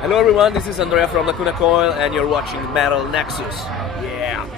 Hello everyone, this is Andrea from Lacuna Coil and you're watching Metal Nexus. Yeah!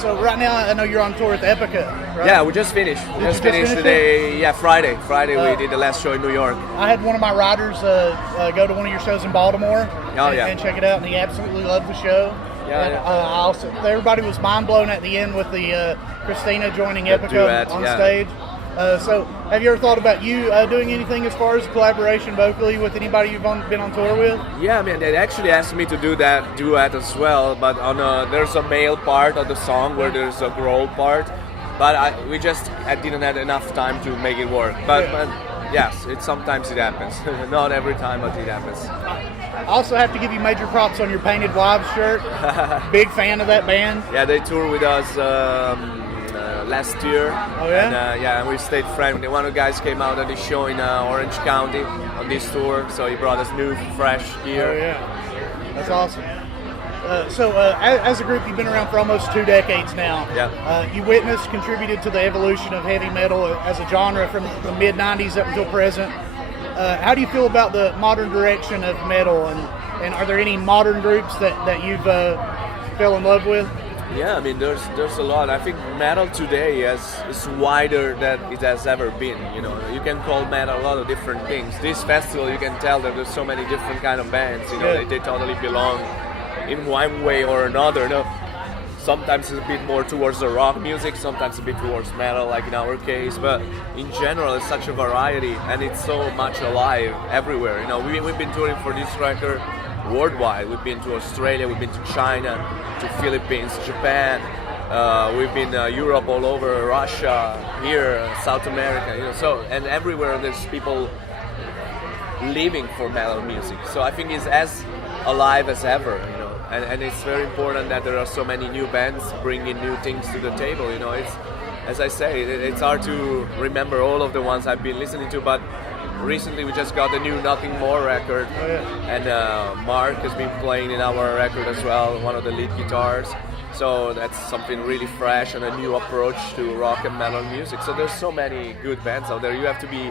So right now, I know you're on tour with Epica, right? Yeah, we just finished. We just finished today. Yeah, Friday. We did the last show in New York. I had one of my riders go to one of your shows in Baltimore and check it out, and he absolutely loved the show. Everybody was mind blown at the end with the Christina joining Epica on stage. So, have you ever thought about you doing anything as far as collaboration vocally with anybody you've been on tour with? Yeah, man, they actually asked me to do that duet as well, but there's a male part of the song where there's a growl part, but I didn't have enough time to make it work. But yes, sometimes it happens. Not every time, but it happens. I also have to give you major props on your Painted Wives shirt. Big fan of that band. Yeah, they toured with us last year. Oh yeah? And we stayed friends. One of the guys came out at the show in Orange County on this tour, so he brought us new, fresh gear. Oh yeah, that's awesome. As a group, you've been around for almost 2 decades now. Yeah. You witnessed, contributed to the evolution of heavy metal as a genre from the mid-'90s up until present. How do you feel about the modern direction of metal, and are there any modern groups that you've fell in love with? Yeah, I mean, there's a lot. I think metal today is wider than it has ever been. You know, you can call metal a lot of different things. This festival, you can tell that there's so many different kind of bands. You know, they totally belong in one way or another. You know, sometimes it's a bit more towards the rock music, sometimes a bit towards metal, like in our case. But in general, it's such a variety, and it's so much alive everywhere. You know, we've been touring for this record worldwide. We've been to Australia, we've been to China, to Philippines, Japan. We've been Europe, all over, Russia, here, South America. You know, so and everywhere there's people living for metal music. So I think it's as alive as ever. You know, and it's very important that there are so many new bands bringing new things to the table. You know, it's, as I say, it's hard to remember all of the ones I've been listening to, but recently we just got the new Nothing More record, and Mark has been playing in our record as well, one of the lead guitars. So that's something really fresh and a new approach to rock and metal music. So there's so many good bands out there. You have to be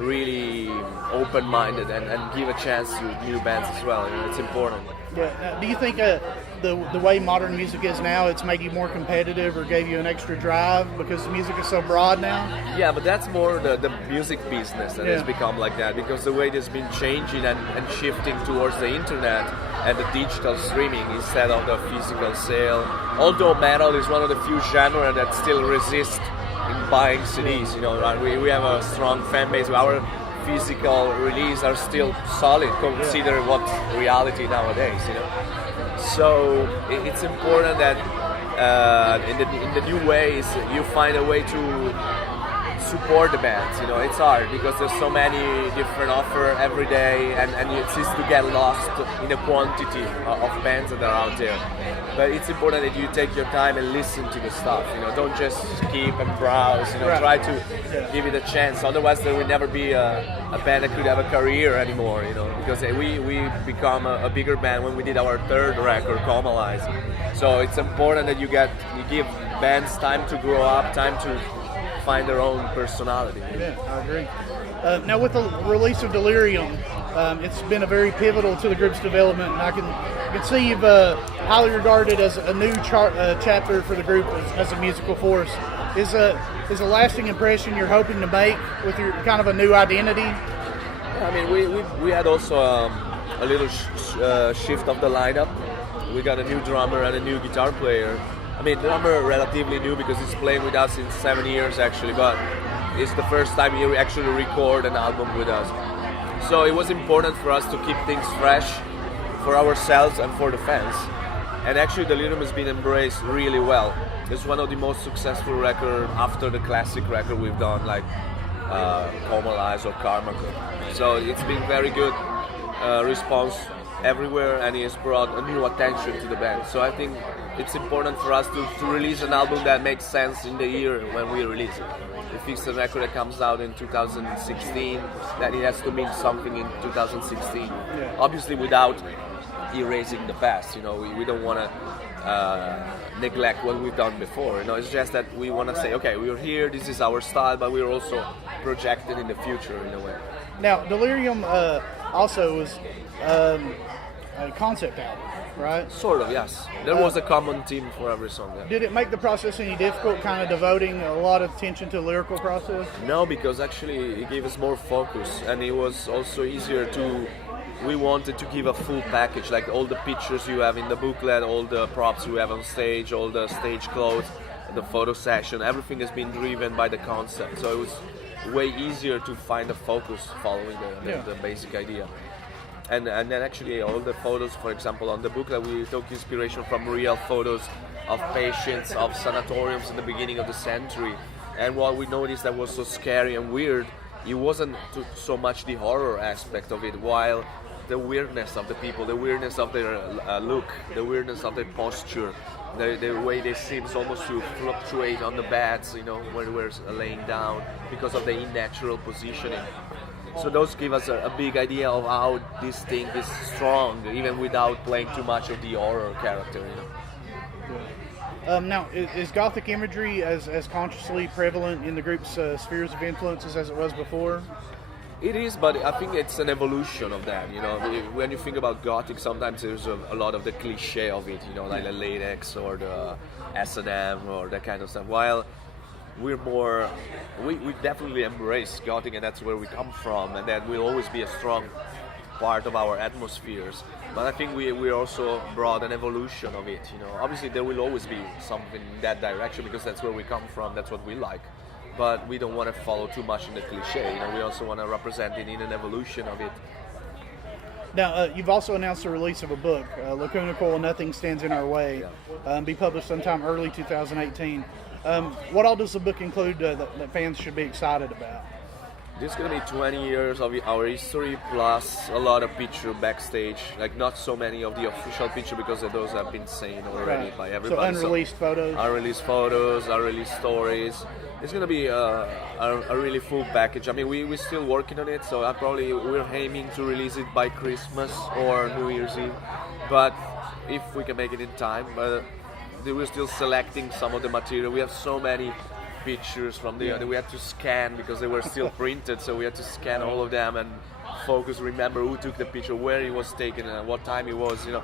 really open-minded and give a chance to new bands as well. You know, it's important. Yeah. Do you think the way modern music is now, it's made you more competitive or gave you an extra drive because the music is so broad now? Yeah, but that's more the music business that has become like that, because the way it has been changing and shifting towards the internet and the digital streaming instead of the physical sale. Although metal is one of the few genres that still resist in buying CDs. You know, we have a strong fan base. Our physical release are still solid, consider what's reality nowadays, you know. So it's important that in the new ways you find a way to support the bands. You know, it's hard because there's so many different offers every day, and it's easy to get lost in the quantity of bands that are out there. But it's important that you take your time and listen to the stuff. You know, don't just skip and browse. You know, try to give it a chance. Otherwise, there will never be a band that could have a career anymore. You know, because we become a bigger band when we did our third record, Comalize. So it's important that you give bands time to grow up, time to find their own personality. Yeah, I agree. Now with the release of Delirium, it's been a very pivotal to the group's development, and I can see you've highly regarded as a new chapter for the group as a musical force. Is a lasting impression you're hoping to make with your kind of a new identity? I mean, we had also a little shift of the lineup. We got a new drummer and a new guitar player. I mean, drummer relatively new because he's playing with us in 7 years actually, but it's the first time he actually record an album with us. So it was important for us to keep things fresh for ourselves and for the fans. And actually Delirium has been embraced really well. It's one of the most successful records after the classic record we've done, like Comalize or Karma. So it's been very good response everywhere, and he has brought a new attention to the band. So I think it's important for us to release an album that makes sense in the year when we release it. fix a record that comes out in 2016, that it has to mean something in 2016. Yeah. Obviously, without erasing the past. You know, we don't want to neglect what we've done before. You know, it's just that we want to say, okay, we're here. This is our style, but we're also projected in the future in a way. Now, Delirium also was a concept album, right? Sort of, yes. There was a common theme for every song. Yeah. Did it make the process any difficult, kind of devoting a lot of attention to the lyrical process? No, because actually it gave us more focus, and it was also easier to... We wanted to give a full package, like all the pictures you have in the booklet, all the props you have on stage, all the stage clothes, the photo session, everything has been driven by the concept. So it was way easier to find a focus following the basic idea. And then actually all the photos, for example, on the booklet, we took inspiration from real photos of patients of sanatoriums in the beginning of the century. And what we noticed that was so scary and weird, it wasn't so much the horror aspect of it, while the weirdness of the people, the weirdness of their look, the weirdness of their posture, the way they seem almost to fluctuate on the beds, you know, when we're laying down, because of the unnatural positioning. So those give us a big idea of how this thing is strong, even without playing too much of the horror character, you know. Now, is Gothic imagery as consciously prevalent in the group's spheres of influences as it was before? It is, but I think it's an evolution of that. You know, when you think about Gothic, sometimes there's a lot of the cliche of it. You know, like the latex or the S&M or that kind of stuff. While we're more, we definitely embrace Gothic, and that's where we come from, and that will always be a strong part of our atmospheres. But I think we also brought an evolution of it. You know, obviously there will always be something in that direction because that's where we come from. That's what we like. But we don't want to follow too much in the cliche. You know, we also want to represent it in an evolution of it. Now, you've also announced the release of a book, Lacuna Coil, Nothing Stands in Our Way, be published sometime early 2018. What all does the book include that fans should be excited about? This is going to be 20 years of our history, plus a lot of picture backstage. Like, not so many of the official picture because those have been seen already by everybody. So unreleased photos? Unreleased photos, unreleased stories. It's going to be a really full package. I mean, we're still working on it, so we're aiming to release it by Christmas or New Year's Eve. But if we can make it in time, we're still selecting some of the material. We have so many pictures from we had to scan because they were still printed, so we had to scan all of them and focus, remember who took the picture, where it was taken, and what time it was, you know.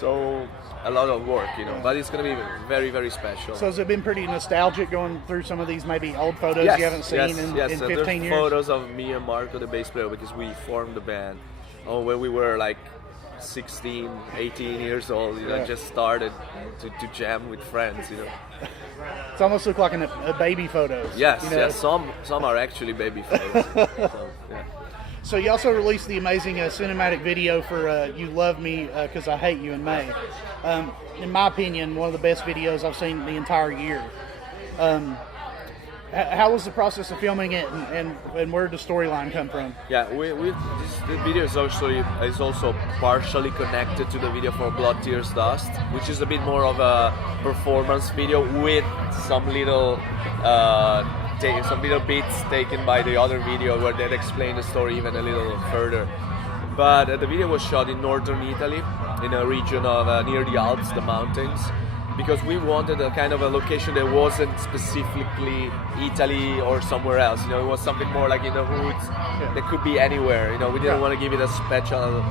So a lot of work, you know, but it's going to be very, very special. So has it been pretty nostalgic going through some of these maybe old photos you haven't seen in 15 years? There's photos of me and Marco, the bass player, because we formed the band when we were like 16, 18 years old, you know, just started to jam with friends, you know. It almost look like a baby photos. Yes, you know? yes, some are actually baby photos. So you also released the amazing cinematic video for You Love Me Because I Hate You in May. In my opinion, one of the best videos I've seen the entire year. How was the process of filming it, and where did the storyline come from? Yeah, this video is also partially connected to the video for Blood, Tears, Dust, which is a bit more of a performance video with some little bits taken by the other video where they explain the story even a little further. But the video was shot in northern Italy, in a region of near the Alps, the mountains, because we wanted a kind of a location that wasn't specifically Italy or somewhere else. You know, it was something more like in the woods that could be anywhere. You know, we didn't want to give it a special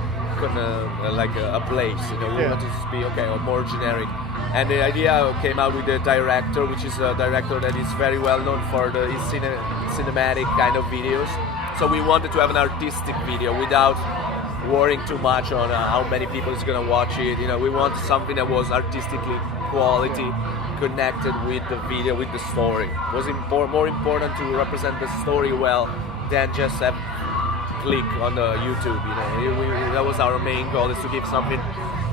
like a place. You know, we wanted to be more generic. And the idea came out with the director, which is a director that is very well known for his cinematic kind of videos. So we wanted to have an artistic video without worrying too much on how many people is going to watch it. You know, we wanted something that was artistically quality, connected with the video, with the story. It was more important to represent the story well than just have click on the YouTube. You know, that was our main goal, is to give something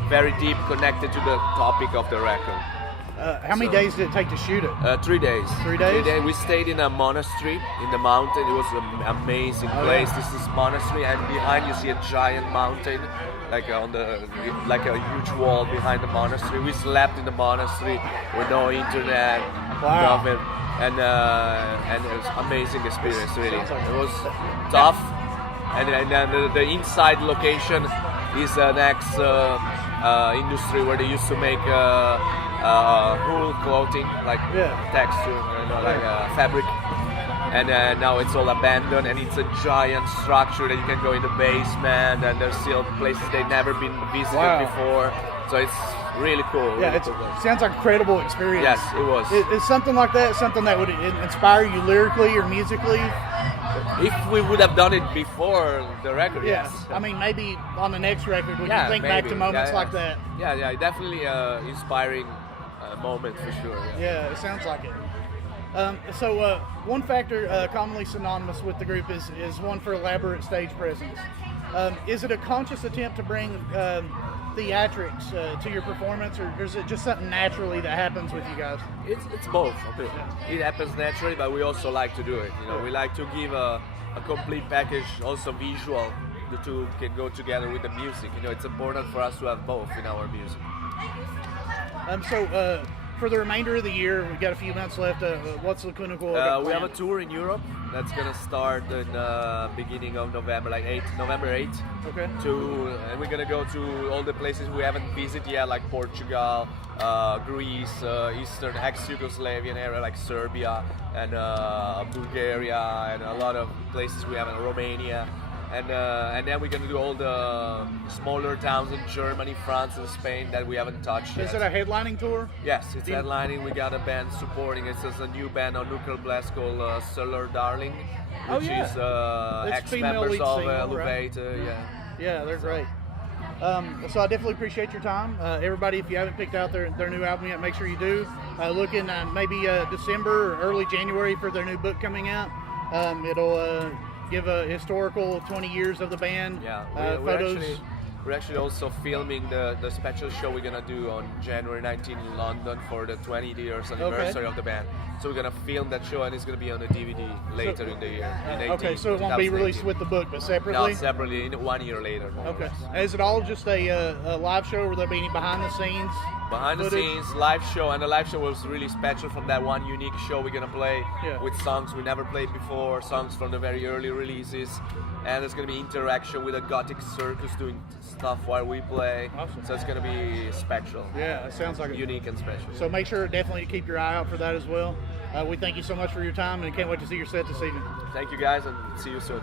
very deep connected to the topic of the record. How many days did it take to shoot it? 3 days. 3 days? 3 days. We stayed in a monastery in the mountain. It was an amazing place. Yeah. This is monastery, and behind you see a giant mountain, like like a huge wall behind the monastery. We slept in the monastery with no internet, nothing, and it was an amazing experience. Really, it was tough, and then the inside location is an industry where they used to make wool clothing, like texture, like fabric. And now it's all abandoned, and it's a giant structure that you can go in the basement, and there's still places they've never been visited before. So it's really cool. Yeah, it sounds like a credible experience. Yes, it was. Is something like that something that would inspire you lyrically or musically? If we would have done it before the record, yes. I mean, maybe on the next record, would you think back to moments like that? Yeah, definitely inspiring moment for sure. Yeah, it sounds like it. So one factor commonly synonymous with the group is one for elaborate stage presence. Is it a conscious attempt to bring theatrics to your performance, or is it just something naturally that happens with you guys? It's both. Okay. It happens naturally, but we also like to do it. We like to give a complete package, also visual. The two can go together with the music. It's important for us to have both in our music. For the remainder of the year, we've got a few months left. What's Lacuna Coil? We have a tour in Europe that's gonna start in beginning of November, like November 8th. Okay. And we're gonna go to all the places we haven't visited yet, like Portugal, Greece, Eastern ex-Yugoslavian area like Serbia and Bulgaria, and a lot of places we haven't, Romania. And then we're going to do all the smaller towns in Germany, France, and Spain that we haven't touched yet. Is it a headlining tour? Yes, it's headlining. We got a band supporting. It's a new band on Nuclear Blast called Solar Darling, which is ex-members of Elevate. Yeah, they're great. So I definitely appreciate your time. Everybody, if you haven't picked out their new album yet, make sure you do. Look in maybe December or early January for their new book coming out. It'll give a historical 20 years of the band. Yeah, photos. We're actually also filming the special show we're gonna do on January 19 in London for the 20 years anniversary of the band. So we're gonna film that show, and it's gonna be on a DVD later in the year. Okay, so it won't be released with the book, but separately? No, separately, 1 year later. Okay. Is it all just a live show, or will there be any behind the scenes? Behind the scenes, live show, and the live show was really special from that one unique show we're gonna play with songs we never played before, songs from the very early releases, and there's gonna be interaction with a gothic circus doing stuff while we play. Awesome. So it's gonna be special. Yeah, it sounds like unique and special. So make sure definitely to keep your eye out for that as well. We thank you so much for your time, and can't wait to see your set this evening. Thank you guys, and see you soon.